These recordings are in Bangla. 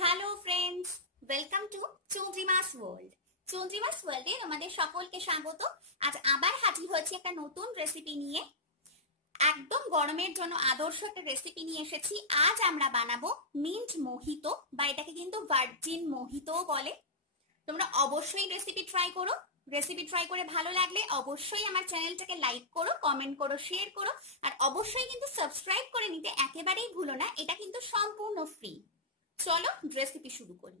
Hello friends, welcome to Chandrima's world. Chandrima's ওয়ার্ল্ডে তোমাদের সকলকে স্বাগত। আজ আবার হাজির হয়েছি একটা নতুন রেসিপি নিয়ে। একদম গরমের জন্য আদর্শ একটা রেসিপি নিয়ে এসেছি। আজ আমরা বানাবো মিন্ট মোহিতো, বা এটাকে কিন্তু ভার্জিন মোহিতোও বলে। তোমরা অবশ্যই রেসিপি ট্রাই করো। রেসিপি ট্রাই করে ভালো লাগলে অবশ্যই আমার চ্যানেলটাকে লাইক করো, কমেন্ট করো, শেয়ার করো, আর অবশ্যই কিন্তু সাবস্ক্রাইব করে নিতে একেবারেই ভুলো না। এটা কিন্তু সম্পূর্ণ ফ্রি। চলো রেসিপি শুরু করি।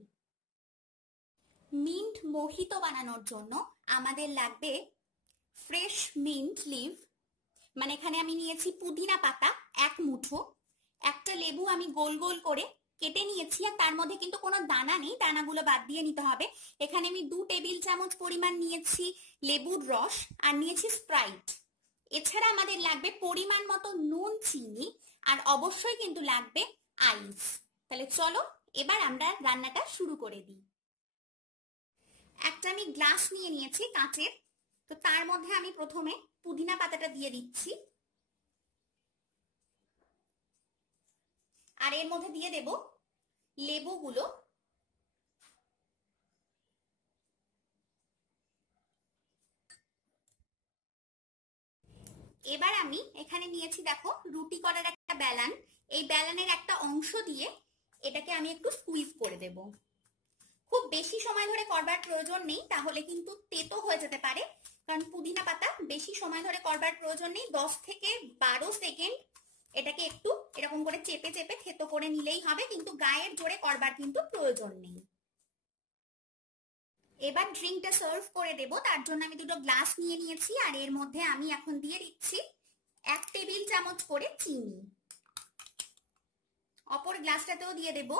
মিন্ট মোহিতো বানানোর জন্য আমাদের লাগবে ফ্রেশ মিন্ট লিভ, মানে এখানে আমি নিয়েছি পুদিনা পাতা 1 মুঠো, একটা লেবু আমি গোল গোল করে কেটে নিয়েছি, আর তার মধ্যে কিন্তু কোনো দানা নেই, দানাগুলো বাদ দিয়ে নিতে হবে। এখানে আমি 2 টেবিল চামচ পরিমাণ নিয়েছি লেবুর রস, আর নিয়েছি স্প্রাইট। এছাড়া আমাদের লাগবে পরিমাণ মতো নুন, চিনি, আর অবশ্যই কিন্তু লাগবে আইস। তাহলে চলো এবার আমরা রান্নাটা শুরু করে দিই। একটা আমি গ্লাস নিয়ে নিয়েছি কাঁচের, তো তার মধ্যে আমি প্রথমে পুদিনা পাতাটা দিয়ে দিচ্ছি, আর এর মধ্যে দিয়ে দেব লেবুগুলো। এবার আমি এখানে নিয়েছি, দেখো, রুটি করার একটা বেলান। এই বেলানের একটা অংশ দিয়ে এটাকে আমি একটু স্কুইজ করে দেব। খুব বেশি সময় ধরে করবার প্রয়োজন নেই, তাহলে কিন্তু তেতো হয়ে যেতে পারে। কারণ পুদিনা পাতা বেশি সময় ধরে করবার প্রয়োজন নেই, 10 থেকে 12 সেকেন্ড এটাকে একটু এরকম করে চেপে চেপে থেতো করে নিলেই হবে, কিন্তু গায়ের জোরে করবার কিন্তু প্রয়োজন নেই। এবার ড্রিঙ্কটা সার্ভ করে দেব। তার জন্য আমি 2টো গ্লাস নিয়ে নিয়েছি, আর এর মধ্যে আমি এখন দিয়ে দিচ্ছি 1 টেবিল চামচ করে চিনি। অপর গ্লাসটাতেও দিয়ে দেব।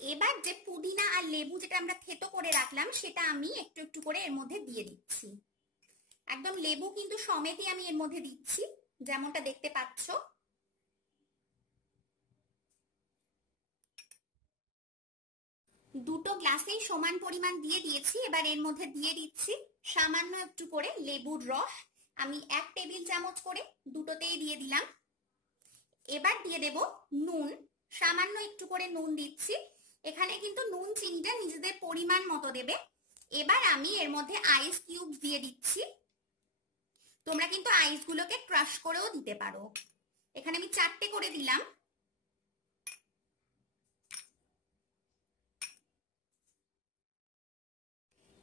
এবার যে পুদিনা আর লেবু যেটা আমরা থেতো করে রাখলাম, সেটা আমি একটু একটু করে এর মধ্যে দিয়ে দিচ্ছি। একদম লেবু কিন্তু সমেতই আমি এর মধ্যে দিচ্ছি, যেমনটা দেখতে পাচ্ছ। দুটো গ্লাসেই সমান পরিমাণ দিয়ে দিয়েছি। এবার এর মধ্যে দিয়ে দিচ্ছি সামান্য একটু করে লেবুর রস। আমি 1 টেবিল চামচ করে দুটোতেই দিয়ে দিলাম। এবার দিয়ে দেব নুন, সামান্য একটু করে নুন দিচ্ছি। এখানে কিন্তু নুন চিনিটা নিজেদের পরিমাণ মতো দেবে। এবার আমি এর মধ্যে আইস কিউব দিয়ে দিচ্ছি। তোমরা কিন্তু আইস গুলোকে ক্রাশ করেও দিতে পারো। এখানে আমি 4টে করে দিলাম।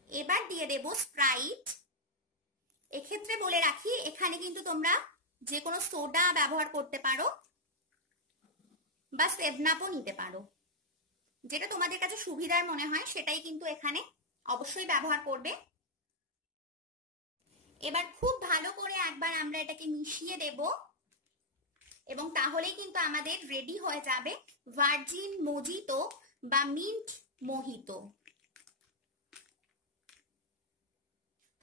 এবার দিয়ে দেব স্প্রাইট। এক্ষেত্রে বলে রাখি, এখানে কিন্তু তোমরা যে কোনো সোডা ব্যবহার করতে পারো, বা 7-আপও নিতে পারো, যেটা তোমাদের কাছে সুবিধার মনে হয় সেটাই কিন্তু এখানে অবশ্যই ব্যবহার করবে। এবার খুব ভালো করে একবার আমরা এটাকে মিশিয়ে দেব, এবং তাহলেই কিন্তু আমাদের রেডি হয়ে যাবে ভার্জিন মোজিতো বা মিন্ট মোহিতো।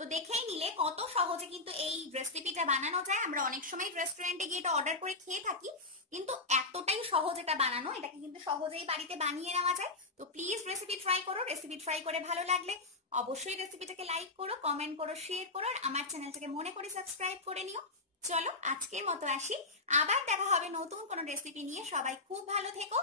তো দেখেই নিলে কত সহজে কিন্তু এই রেসিপিটা বানানো যায়। আমরা অনেক সময় রেস্টুরেন্টে গিয়ে এটা অর্ডার করে খেয়ে থাকি, কিন্তু এতটাই সহজ এটা বানানো। এটাকে কিন্তু সহজেই বাড়িতে বানিয়ে নেওয়া যায়। তো প্লিজ রেসিপি ট্রাই করো। রেসিপি ট্রাই করে ভালো লাগলে অবশ্যই রেসিপিটাকে লাইক করো, কমেন্ট করো, শেয়ার করো, আর আমার চ্যানেলটাকে মনে করে সাবস্ক্রাইব করে নিও। চলো আজকের মতো আসি, আবার দেখা হবে নতুন কোনো রেসিপি নিয়ে। সবাই খুব ভালো থেকো।